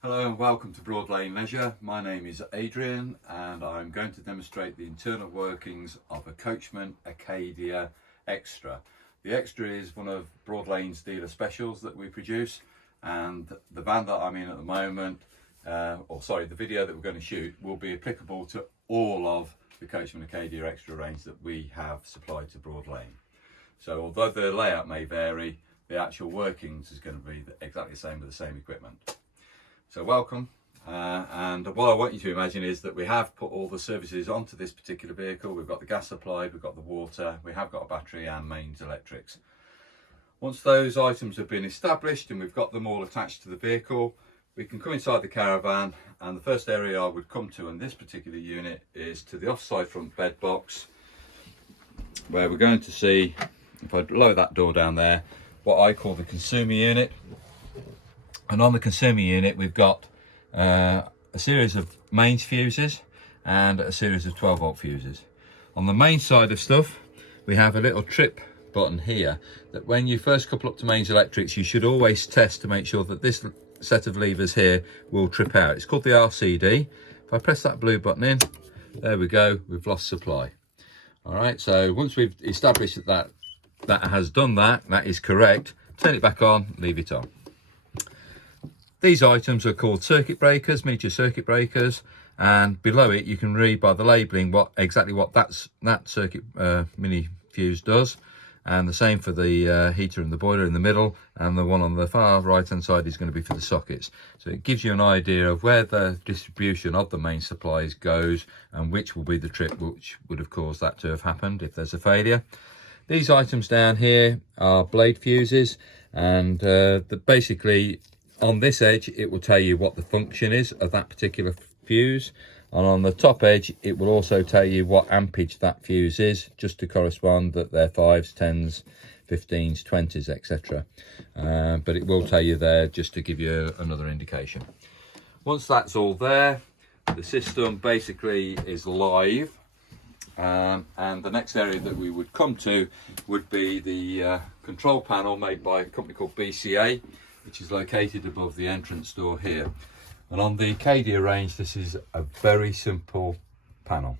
Hello and welcome to Broad Lane Leisure. My name is Adrian and I'm going to demonstrate the internal workings of a Coachman Acadia Extra. The Extra is one of Broad Lane's dealer specials that we produce, and the van that I'm in at the moment, the video that we're going to shoot will be applicable to all of the Coachman Acadia Extra range that we have supplied to Broad Lane. So although the layout may vary, the actual workings is going to be exactly the same with the same equipment. So welcome, and what I want you to imagine is that we have put all the services onto this particular vehicle. We've got the gas supplied, we've got the water, we have got a battery and mains electrics. Once those items have been established and we've got them all attached to the vehicle, we can come inside the caravan, and the first area I would come to in this particular unit is to the offside front bed box, where we're going to see, if I lower that door down there, what I call the consumer unit. And on the consumer unit, we've got a series of mains fuses and a series of 12-volt fuses. On the main side of stuff, we have a little trip button here that when you first couple up to mains electrics, you should always test to make sure that this set of levers here will trip out. It's called the RCD. If I press that blue button in, there we go, we've lost supply. All right, so once we've established that has done that is correct, turn it back on, leave it on. These items are called circuit breakers, miniature circuit breakers, and below it you can read by the labelling exactly what that circuit mini fuse does, and the same for the heater and the boiler in the middle, and the one on the far right hand side is going to be for the sockets. So it gives you an idea of where the distribution of the main supplies goes and which will be the trip which would have caused that to have happened if there's a failure. These items down here are blade fuses, and basically on this edge it will tell you what the function is of that particular fuse, and on the top edge it will also tell you what ampage that fuse is, just to correspond that they're 5s, 10s, 15s, 20s, etc. But it will tell you there just to give you another indication. Once that's all there, the system basically is live, and the next area that we would come to would be the control panel made by a company called BCA, which is located above the entrance door here. And on the Acadia range, this is a very simple panel.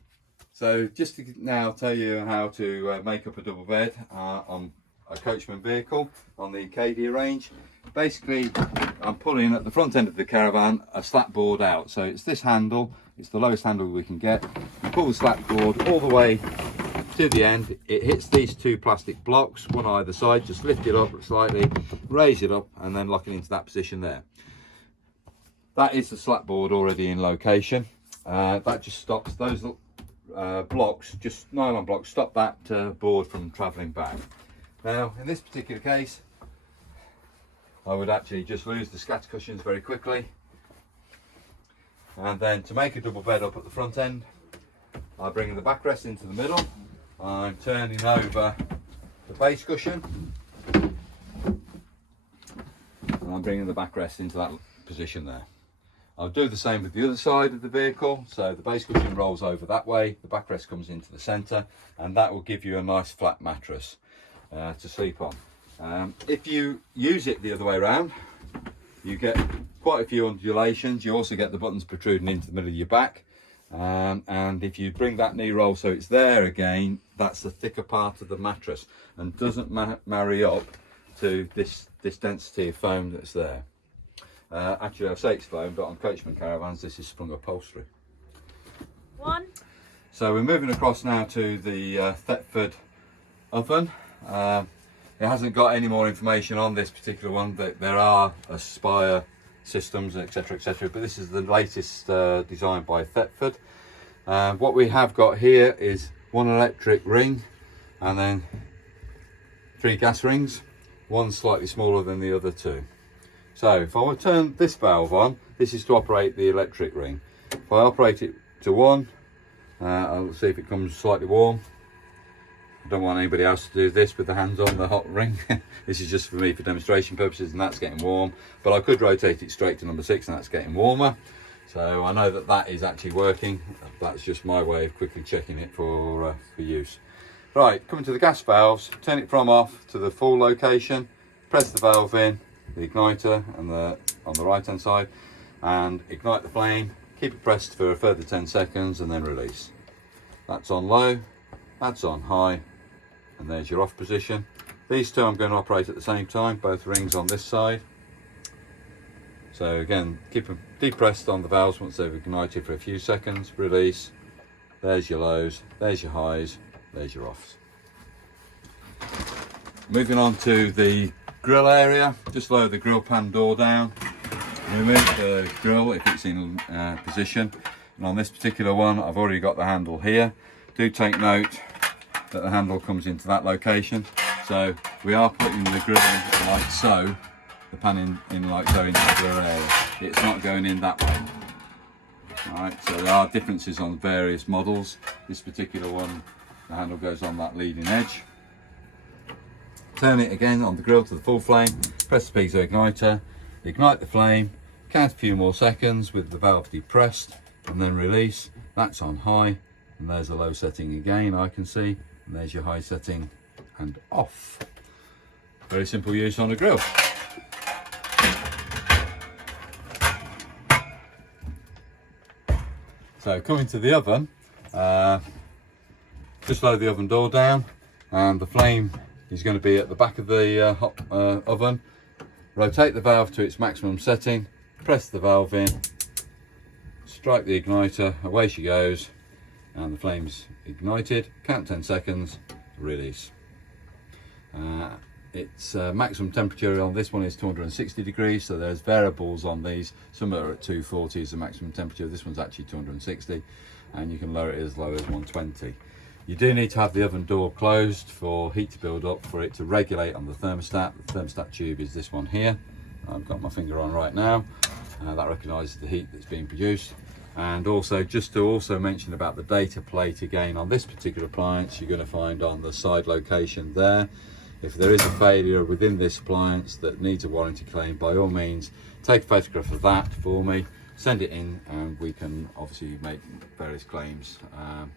So just to now tell you how to make up a double bed on a Coachman vehicle on the Acadia range. Basically, I'm pulling at the front end of the caravan a slat board out. So it's this handle, it's the lowest handle we can get. You pull the slat board all the way to the end, it hits these two plastic blocks, one either side. Just lift it up slightly, raise it up, and then lock it into that position there. That is the slat board already in location. That just stops those blocks, just nylon blocks, stop that board from travelling back. Now in this particular case, I would actually just lose the scatter cushions very quickly, and then to make a double bed up at the front end, I bring the backrest into the middle. I'm turning over the base cushion, and I'm bringing the backrest into that position there. I'll do the same with the other side of the vehicle. So the base cushion rolls over that way, the backrest comes into the centre, and that will give you a nice flat mattress to sleep on. If you use it the other way around, you get quite a few undulations. You also get the buttons protruding into the middle of your back. And if you bring that knee roll so it's there again, that's the thicker part of the mattress and doesn't marry up to this density of foam that's there. Actually I say it's foam, but on Coachman caravans this is sprung upholstery. So we're moving across now to the Thetford oven. It hasn't got any more information on this particular one, but there are Aspire systems, etc, but this is the latest design by Thetford. What we have got here is one electric ring and then 3 gas rings, one slightly smaller than the other 2. So if I want to turn this valve on, this is to operate the electric ring. If I operate it to 1, I'll see if it comes slightly warm. I don't want anybody else to do this with the hands on the hot ring. This is just for me for demonstration purposes, and that's getting warm. But I could rotate it straight to number 6 and that's getting warmer. So I know that is actually working. That's just my way of quickly checking it for use. Right, coming to the gas valves, turn it from off to the full location, press the valve in, the igniter and on the right hand side. and ignite the flame. Keep it pressed for a further 10 seconds and then release. That's on low, that's on high, and there's your off position. These two I'm going to operate at the same time, both rings on this side. So again, keep them depressed on the valves once they've ignited for a few seconds, release. There's your lows, there's your highs, there's your offs. Moving on to the grill area, just lower the grill pan door down. Remove the grill if it's in position. And on this particular one, I've already got the handle here. Do take note that the handle comes into that location. So we are putting the grill in like so, the pan in like so into the grill area. It's not going in that way. Alright, so there are differences on various models. This particular one, the handle goes on that leading edge. Turn it again on the grill to the full flame, press the piezo igniter, ignite the flame, count a few more seconds with the valve depressed, and then release. That's on high, and there's a low setting again I can see, and there's your high setting and off. Very simple use on a grill. So coming to the oven, just lower the oven door down, and the flame is going to be at the back of the oven. Rotate the valve to its maximum setting, press the valve in, strike the igniter, away she goes, and the flame's ignited. Count 10 seconds, release. Its maximum temperature on this one is 260 degrees, so there's variables on these. Some are at 240 is the maximum temperature, this one's actually 260, and you can lower it as low as 120. You do need to have the oven door closed for heat to build up for it to regulate on the thermostat. The thermostat tube is this one here. I've got my finger on right now. That recognises the heat that's being produced. And also, just to also mention about the data plate again, on this particular appliance, you're going to find on the side location there, if there is a failure within this appliance that needs a warranty claim, by all means, take a photograph of that for me, send it in, and we can obviously make various claims. And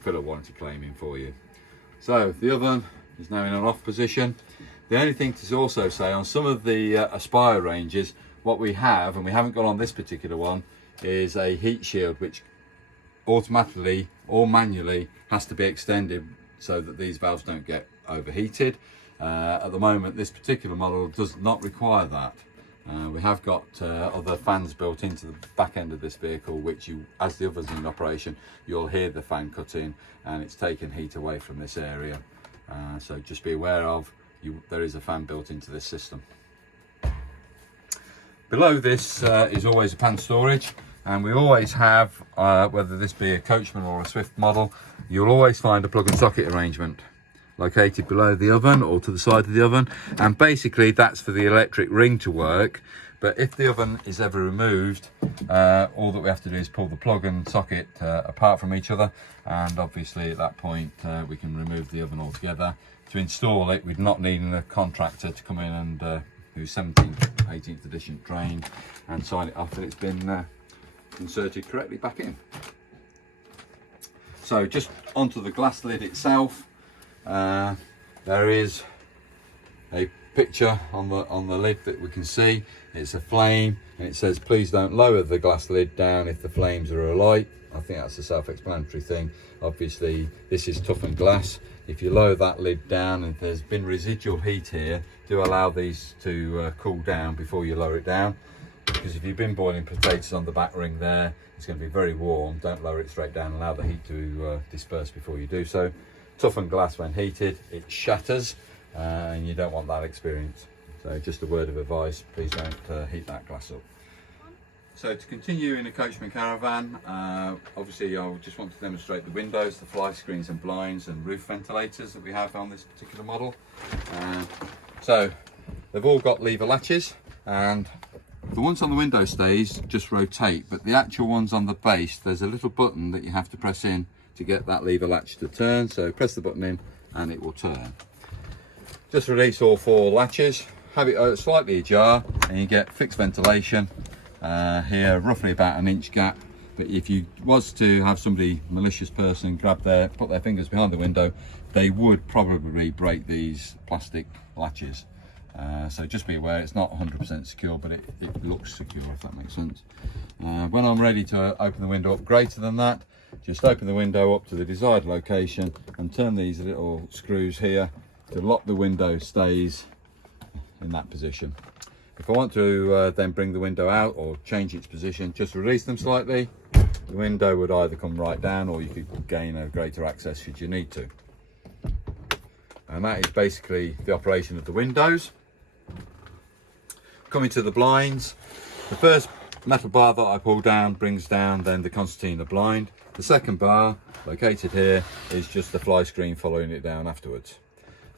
fill a warranty claim in for you. So the oven is now in an off position. The only thing to also say, on some of the Aspire ranges, what we have, and we haven't got on this particular one, is a heat shield which automatically or manually has to be extended so that these valves don't get overheated. At the moment, this particular model does not require that. We have got other fans built into the back end of this vehicle, which you, as the oven's in operation, you'll hear the fan cut in, and it's taken heat away from this area. So just be aware of, there is a fan built into this system. Below this is always a pan storage, and we always have, whether this be a Coachman or a Swift model, you'll always find a plug and socket arrangement located below the oven or to the side of the oven, and basically that's for the electric ring to work. But if the oven is ever removed, all that we have to do is pull the plug and socket apart from each other, and obviously at that point we can remove the oven altogether. To install it, we'd not need a contractor to come in and do 17th, 18th edition trained and sign it off that it's been inserted correctly back in. So just onto the glass lid itself. There is a picture on the lid that we can see. It's a flame, and it says please don't lower the glass lid down if the flames are alight. I think that's a self-explanatory thing. Obviously this is toughened glass. If you lower that lid down and there's been residual heat here, do allow these to cool down before you lower it down, because if you've been boiling potatoes on the back ring there, it's going to be very warm. Don't lower it straight down, allow the heat to disperse before you do so. Toughened glass, when heated, it shatters, and you don't want that experience. So just a word of advice, please don't heat that glass up. So to continue in a Coachman caravan, obviously I just want to demonstrate the windows, the fly screens and blinds and roof ventilators that we have on this particular model. So they've all got lever latches, and the ones on the window stays just rotate, but the actual ones on the base, there's a little button that you have to press in to get that lever latch to turn. So press the button in and it will turn. Just release all four latches, have it slightly ajar, and you get fixed ventilation here, roughly about an inch gap. But if you was to have somebody, malicious person, put their fingers behind the window, they would probably break these plastic latches. So just be aware, it's not 100% secure, but it looks secure, if that makes sense. When I'm ready to open the window up greater than that, just open the window up to the desired location and turn these little screws here to lock the window stays in that position. If I want to then bring the window out or change its position, just release them slightly. The window would either come right down, or you could gain a greater access should you need to. And that is basically the operation of the windows. Coming to the blinds, the first metal bar that I pull down brings down then the concertina blind. The second bar, located here, is just the fly screen following it down afterwards.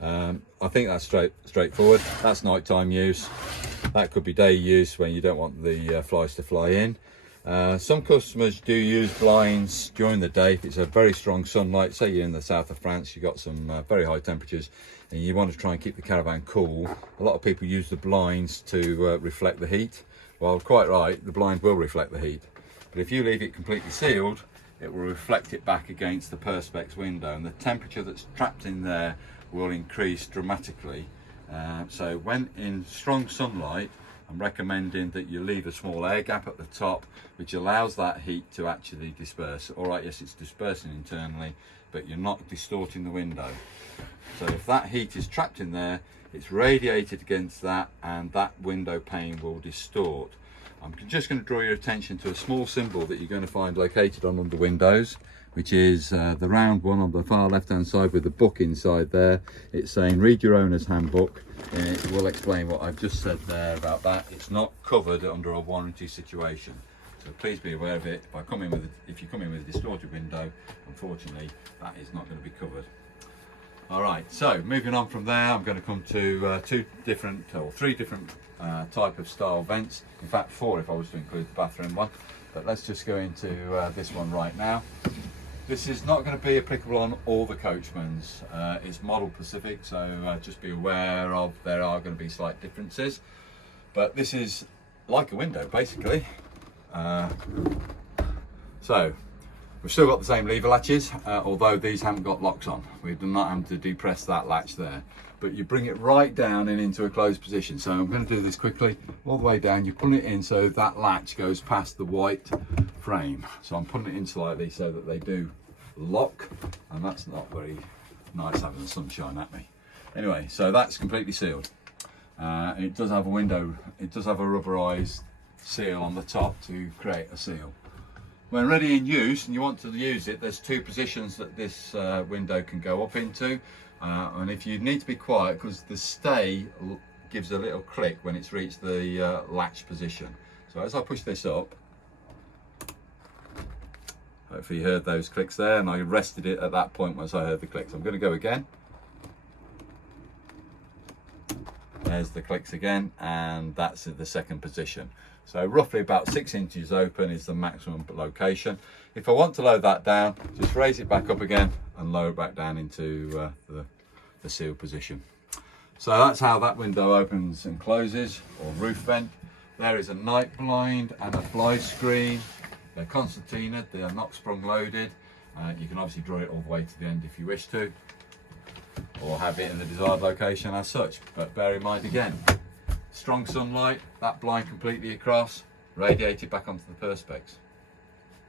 I think that's straightforward. That's nighttime use. That could be day use when you don't want the flies to fly in. Some customers do use blinds during the day if it's a very strong sunlight. Say you're in the south of France, you've got some very high temperatures and you want to try and keep the caravan cool. A lot of people use the blinds to reflect the heat. Well, quite right, the blind will reflect the heat. But if you leave it completely sealed, it will reflect it back against the perspex window, and the temperature that's trapped in there will increase dramatically. So when in strong sunlight, I'm recommending that you leave a small air gap at the top, which allows that heat to actually disperse. All right, yes, it's dispersing internally, but you're not distorting the window. So if that heat is trapped in there, it's radiated against that, and that window pane will distort. I'm just going to draw your attention to a small symbol that you're going to find located on the windows, which is the round one on the far left hand side with the book inside there. It's saying read your owner's handbook, and it will explain what I've just said there about that. It's not covered under a warranty situation, so please be aware of it. If you come in with a distorted window, unfortunately that is not going to be covered. All right, so moving on from there, I'm going to come to three different type of style vents. In fact, 4 if I was to include the bathroom one. But let's just go into this one right now. This is not going to be applicable on all the Coachmans. It's model specific, so just be aware of there are going to be slight differences. But this is like a window, basically. So we've still got the same lever latches, although these haven't got locks on. We've not had to depress that latch there. But you bring it right down and into a closed position. So I'm going to do this quickly. All the way down, you pull it in so that latch goes past the white frame. So I'm putting it in slightly so that they do lock, and that's not very nice having the sunshine at me. Anyway, so that's completely sealed. It does have a window, it does have a rubberized seal on the top to create a seal. When ready in use and you want to use it, there's 2 positions that this window can go up into. And if you need to be quiet, because the stay gives a little click when it's reached the latch position. So as I push this up, hopefully you heard those clicks there, and I rested it at that point once I heard the clicks. I'm going to go again. There's the clicks again, and that's the second position. So roughly about 6 inches open is the maximum location. If I want to lower that down, just raise it back up again and lower it back down into the seal position. So that's how that window opens and closes, or roof vent. There is a night blind and a fly screen. They're concertina, they are not sprung loaded. You can obviously draw it all the way to the end if you wish to, or have it in the desired location as such. But bear in mind again, strong sunlight, that blind completely across, radiated back onto the perspex.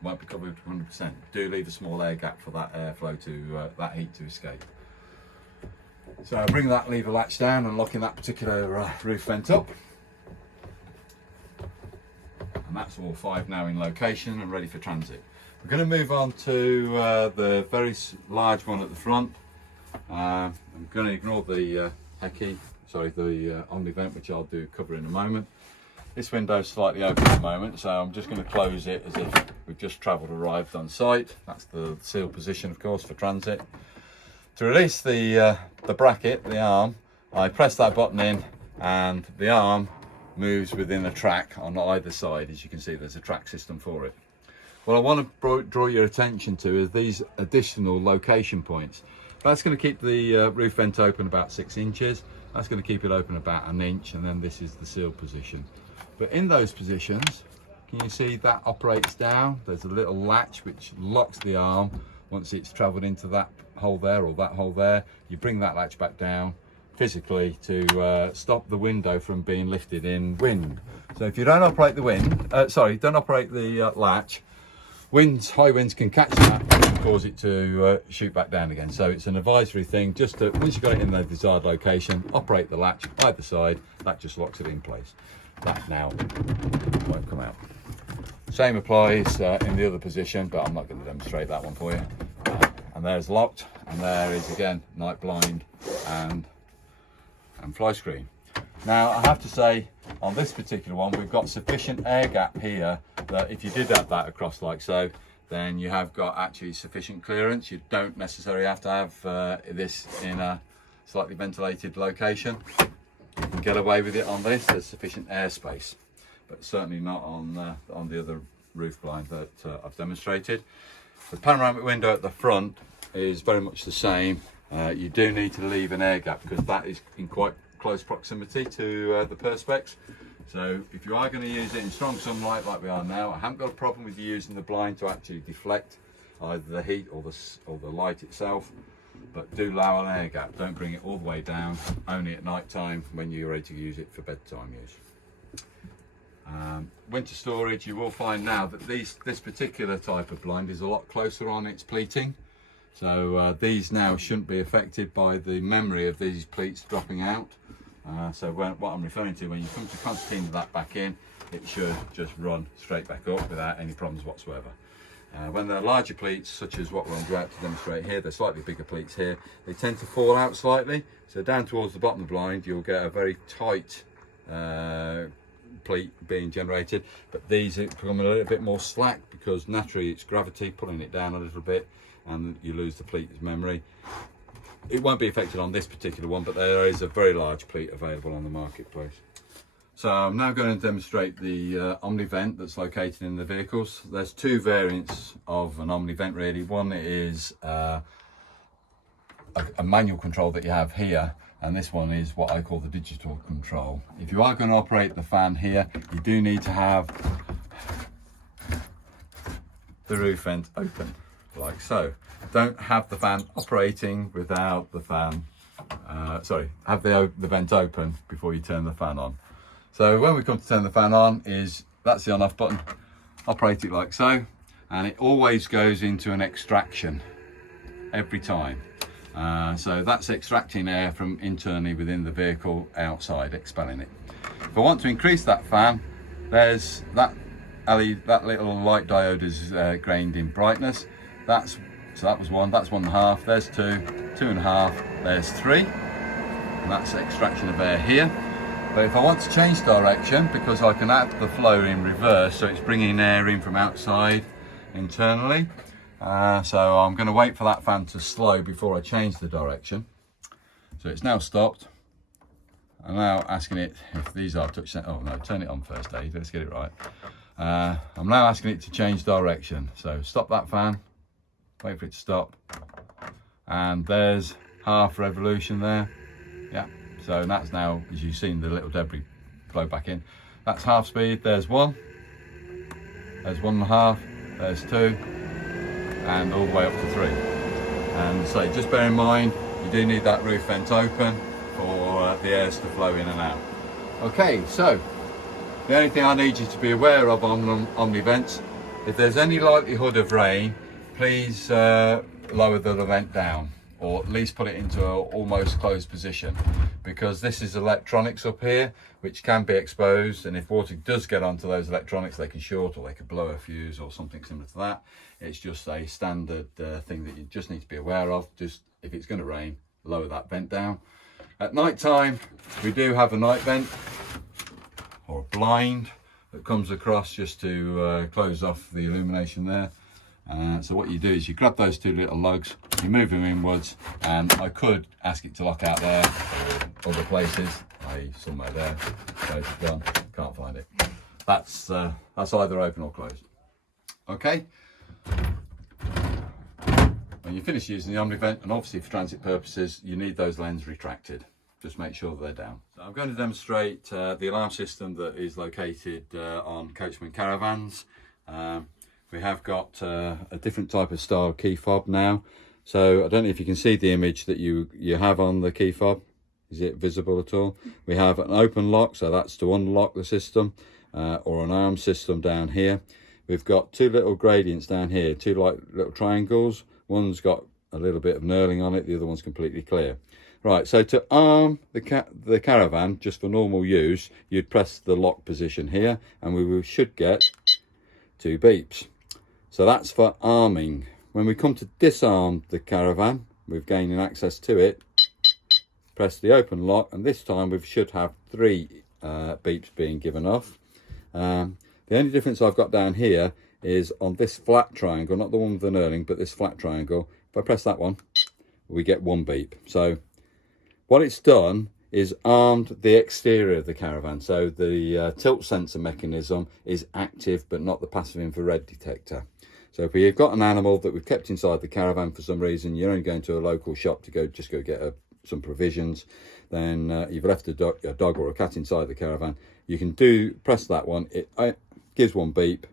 Won't be covered 100%. Do leave a small air gap for that airflow to that heat to escape. So I bring that lever latch down and locking that particular roof vent up. And that's all 5 now in location and ready for transit. We're going to move on to the very large one at the front. I'm going to ignore the the OmniVent, which I'll do cover in a moment. This window is slightly open at the moment, so I'm just going to close it as if we've just arrived on site. That's the seal position, of course, for transit. To release the bracket, the arm, I press that button in and the arm moves within a track on either side. As you can see, there's a track system for it. What I want to draw your attention to is these additional location points. That's going to keep the roof vent open about 6 inches. That's going to keep it open about 1 inch, and then this is the seal position. But in those positions, can you see that operates down? There's a little latch which locks the arm. Once it's travelled into that hole there or that hole there, you bring that latch back down, physically to stop the window from being lifted in wind. So if you don't operate the don't operate the latch, high winds can catch that and cause it to shoot back down again. So it's an advisory thing, just to, once you've got it in the desired location, operate the latch either side, that just locks it in place. That now won't come out. Same applies in the other position, but I'm not going to demonstrate that one for you. And there's locked, and there is again night blind and fly screen. Now I have to say, on this particular one, we've got sufficient air gap here that if you did have that across like so, then you have got actually sufficient clearance. You don't necessarily have to have this in a slightly ventilated location. You can get away with it on this. There's sufficient airspace, but certainly not on the other roof blind that I've demonstrated. The panoramic window at the front is very much the same. You do need to leave an air gap because that is in quite close proximity to the perspex. So if you are going to use it in strong sunlight like we are now, I haven't got a problem with you using the blind to actually deflect either the heat or the light itself, but do allow an air gap. Don't bring it all the way down, only at night time when you're ready to use it for bedtime use. Winter storage, you will find now that this particular type of blind is a lot closer on its pleating. So these now shouldn't be affected by the memory of these pleats dropping out. So what I'm referring to, when you come to concertina that back in, it should just run straight back up without any problems whatsoever. When they're larger pleats, such as what we're about to demonstrate here, they're slightly bigger pleats here, they tend to fall out slightly. So down towards the bottom of the blind, you'll get a very tight pleat being generated, but these become a little bit more slack because naturally it's gravity pulling it down a little bit, and you lose the pleat's memory. It won't be affected on this particular one, but there is a very large pleat available on the marketplace. So I'm now going to demonstrate the OmniVent that's located in the vehicles. There's two variants of an OmniVent really. One is a manual control that you have here, and this one is what I call the digital control. If you are going to operate the fan here, you do need to have the roof vent open, like so. Don't have the fan operating without the fan, have the vent open before you turn the fan on. So when we come to turn the fan on, that's the on off button. Operate it like so, and it always goes into an extraction every time. So that's extracting air from internally within the vehicle outside, expelling it. If I want to increase that fan, there's that little light diode is grained in brightness. So that was one, that's 1.5, there's 2, 2.5, there's 3, and that's extraction of air here. But if I want to change direction, because I can add the flow in reverse, so it's bringing air in from outside internally. So I'm going to wait for that fan to slow before I change the direction. So it's now stopped. I'm now asking it if these are touch, oh no, turn it on first, Dave, let's get it right. I'm now asking it to change direction. So stop that fan. Wait for it to stop, and there's half revolution there. Yeah, so that's now, as you've seen the little debris flow back in, that's half speed. There's 1, there's 1.5, there's 2, and all the way up to 3. And so just bear in mind, you do need that roof vent open for the airs to flow in and out. Okay, so the only thing I need you to be aware of on OmniVents, if there's any likelihood of rain, please lower the vent down, or at least put it into an almost closed position, because this is electronics up here which can be exposed, and if water does get onto those electronics, they can short or they could blow a fuse or something similar to that. It's just a standard thing that you just need to be aware of. Just if it's going to rain, lower that vent down. At night time, we do have a night vent or a blind that comes across just to close off the illumination there. So what you do is you grab those two little lugs, you move them inwards, and I could ask it to lock out there or other places, i.e. somewhere there. Both gone, can't find it. That's either open or closed. Okay. When you finish using the OmniVent, and obviously for transit purposes, you need those lenses retracted. Just make sure that they're down. So I'm going to demonstrate the alarm system that is located on Coachman caravans. We have got a different type of style key fob now. So I don't know if you can see the image that you have on the key fob. Is it visible at all? We have an open lock, so that's to unlock the system, or an arm system down here. We've got two little gradients down here, two like little triangles. One's got a little bit of knurling on it, the other one's completely clear. Right, so to arm the caravan, just for normal use, you'd press the lock position here, and we should get 2 beeps. So that's for arming. When we come to disarm the caravan, we've gaining access to it, press the open lock, and this time we should have 3 beeps being given off. The only difference I've got down here is on this flat triangle, not the one with the knurling, but this flat triangle. If I press that one, we get 1 beep. So what it's done is armed the exterior of the caravan. So the tilt sensor mechanism is active, but not the passive infrared detector. So if we've got an animal that we've kept inside the caravan for some reason, you're only going to a local shop to go get some provisions, then you've left a dog or a cat inside the caravan, you can press that one. It gives 1 beep,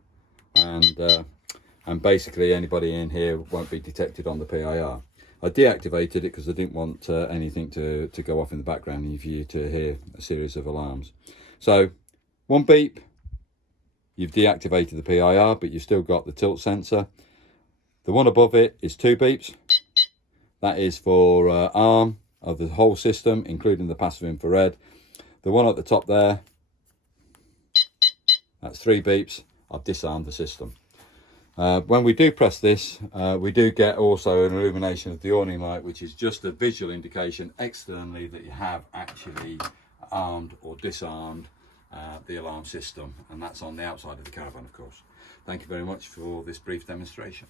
and basically anybody in here won't be detected on the PIR. I deactivated it because I didn't want anything to go off in the background and for you to hear a series of alarms. So 1 beep, you've deactivated the PIR, but you've still got the tilt sensor. The one above it is 2 beeps. That is for arm of the whole system, including the passive infrared. The one at the top there, that's 3 beeps. I've disarmed the system. When we do press this, we do get also an illumination of the awning light, which is just a visual indication externally that you have actually armed or disarmed the alarm system, and that's on the outside of the caravan, of course. Thank you very much for this brief demonstration.